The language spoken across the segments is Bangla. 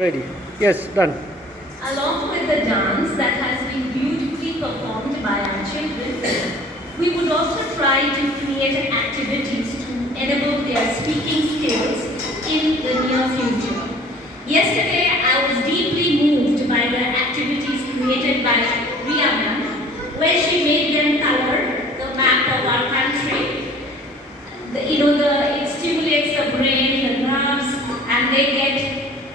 Ready? Yes, done. Along with the dance that has been beautifully performed by our children, we would also try to create activities to enable their speaking skills in the near future. Yesterday, I was deeply moved by the activities created by Rihanna, where she made them color the map of our country. It stimulates the brain, the nerves, and they get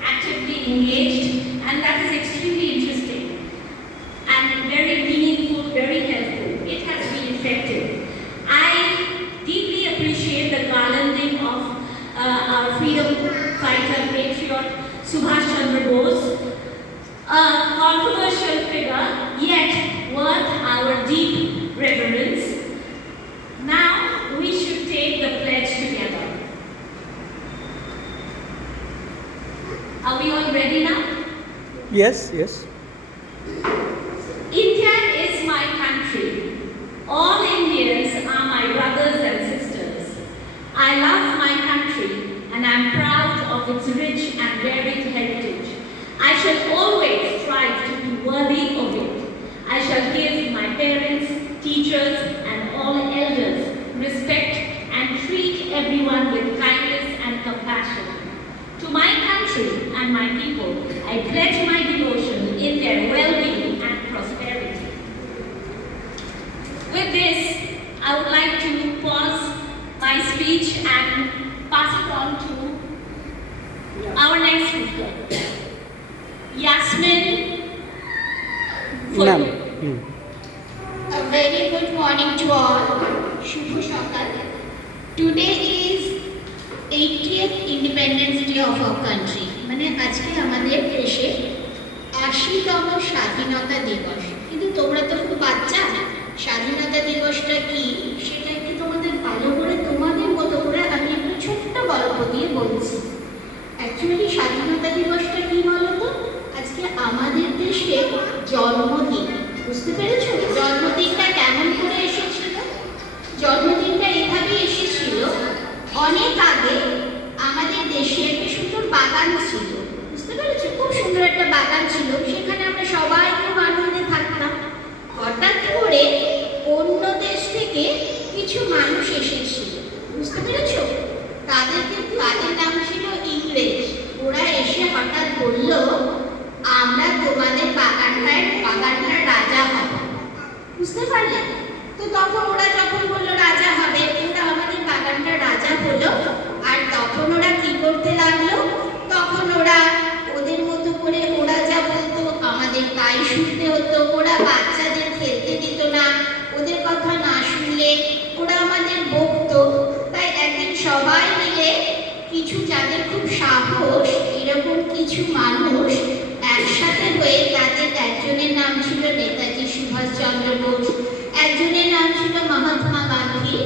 actively engaged, and that is extremely interesting and very meaningful, very helpful. It has been effective. I deeply appreciate the garlanding of our freedom fighter, patriot Subhash Chandra Bose, a controversial figure, yet worth our deep reverence. Now we should take the pledge together. Are we all ready now? Yes, yes. India is my country. All Indians are my brothers and sisters. I love my country and I'm proud of its rich and varied heritage. I shall always strive to be worthy of it. I shall give my parents, teachers, and all elders respect and treat everyone with kindness and compassion. To my country and my people, I pledge my devotion in their well-being and prosperity. With this, I would like to pause my speech and pass it on to our next speaker, Yasmin Ma'am. Fullu. A very good morning to all. Shubho Shakal. Today is 80th Independence Day of our country. মানে আজকে আমাদের দেশে 80তম স্বাধীনতা দিবস। কিন্তু তোমরা তো খুব বাচ্চা, স্বাধীনতা দিবসটা কি সেটা একটু তোমাদের ভালো করে তোমাদের মতো করে আমি একটু ছোট্ট গল্প দিয়ে বলছি। অ্যাকচুয়ালি স্বাধীনতা দিবসটা কি বলো তো? আজকে আমাদের দেশে জন্মদিন। বুঝতে পেরেছো? জন্মদিনটা কেমন করে এসেছিল? জন্মদিনটা এভাবে এসেছিল, অনেক আগে আমাদের দেশে একটা সুন্দর বাগান ছিল। বুঝতে পেরেছো? খুব সুন্দর একটা বাগান ছিল, সেখানে আমরা সবাই খুব আনন্দে থাকতাম। হঠাৎ করে অন্য দেশ থেকে কিছু মানুষ এসেছিল। বুঝতে পেরেছো? তাদের নাম ছিল ইংরেজ। ওরা এসে হঠাৎ বলল, আমরা তোমাদের বাগানটার রাজা হব। বুঝতে পারলে? তো তখন ওরা যখন বললো রাজা হবে, ওরা আমাদের বাগানটার রাজা হলো। আর তখন ওরা কি করতে লাগলো? তখন ওরা ওদের মতো করে ওরা যা বলতো আমাদের তাই শুনতে হতো। ওরা বাচ্চাদের খেলতে দিত না, ওদের কথা না শুনলে ওরা আমাদের বকতো। তাই একদিন সবাই মিলে কিছু যাদের খুব সাহস, এরকম কিছু মানুষ একসাথে হয়ে, তাদের একজনের নাম ছিল নেতাজি সুভাষচন্দ্র বোস, একজনের নাম ছিল মহাত্মা গান্ধী,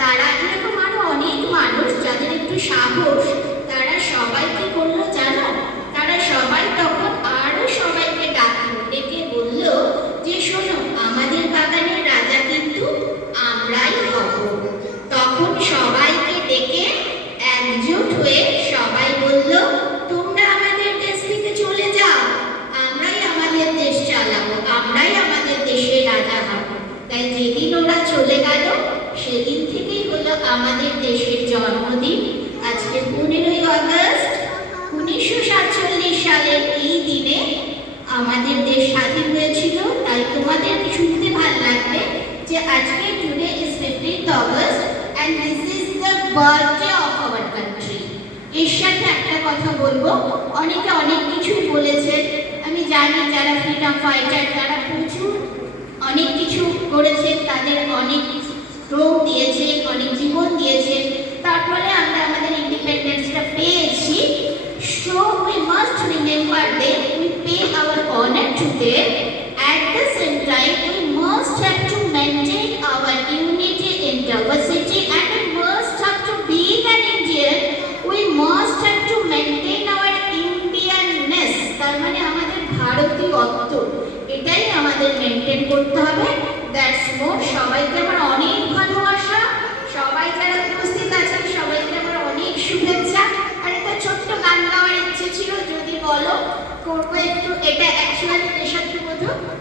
তারা এরকম আরো অনেক মানুষ যাদের একটু সাহস, তারা সবাই কি করলো জানো? তারা সবাই তখন আরো সবাইকে ডেকে বলল যে শোনো, আমাদের বাগানের রাজা কিন্তু আমরাই হব। তখন সবাইকে ডেকে একজোট হয়ে সবাই বলল, তোমরা আমাদের দেশ থেকে চলে যাও, আমরাই আমাদের দেশ চালাবো, আমরাই আমাদের দেশের রাজা হব। তাই যেদিন ওরা চলে গেল, সেদিন থেকেই হলো আমাদের দেশের জন্মদিন। আজকে 15ই আগস্ট 1947 সালের এই দিনে আমাদের দেশ স্বাধীন হয়েছিল। তাই তোমাদের শুনতে ভালো লাগবে যে আজকে today is 15th August and this is the birthday of our country. এর সাথে একটা কথা বলবো, অনেকে অনেক কিছু বলেছে, আমি জানি যারা ফ্রিডম ফাইটার তারা প্রচুর অনেক কিছু করেছে, তাদের অনেক রোগ দিয়েছে, অনেক জীবন দিয়েছে, তারপরে আমরা আমাদের ইন্ডিপেন্ডেন্সটা পেয়েছি। So we must remember them, we pay our honor to them. At the same time, we must have to maintain our unity in diversity, and we must have to be an Indian. We must have to maintain our Indianness. তার মানে আমাদের ভারতীয়ত্ব, এটাই আমাদের মেনটেন করতে হবে। দ্যাটস মোর। সবাইকে আমার অনেক ভালোবাসা, সবাই যারা উপস্থিত আছেন সবাইকে আমার অনেক শুভেচ্ছা। আর একটা ছোট্ট গান গাওয়ার ইচ্ছে ছিল, যদি বলো। করবো একটু, এটা অ্যাকচুয়াল শব্দবোধক।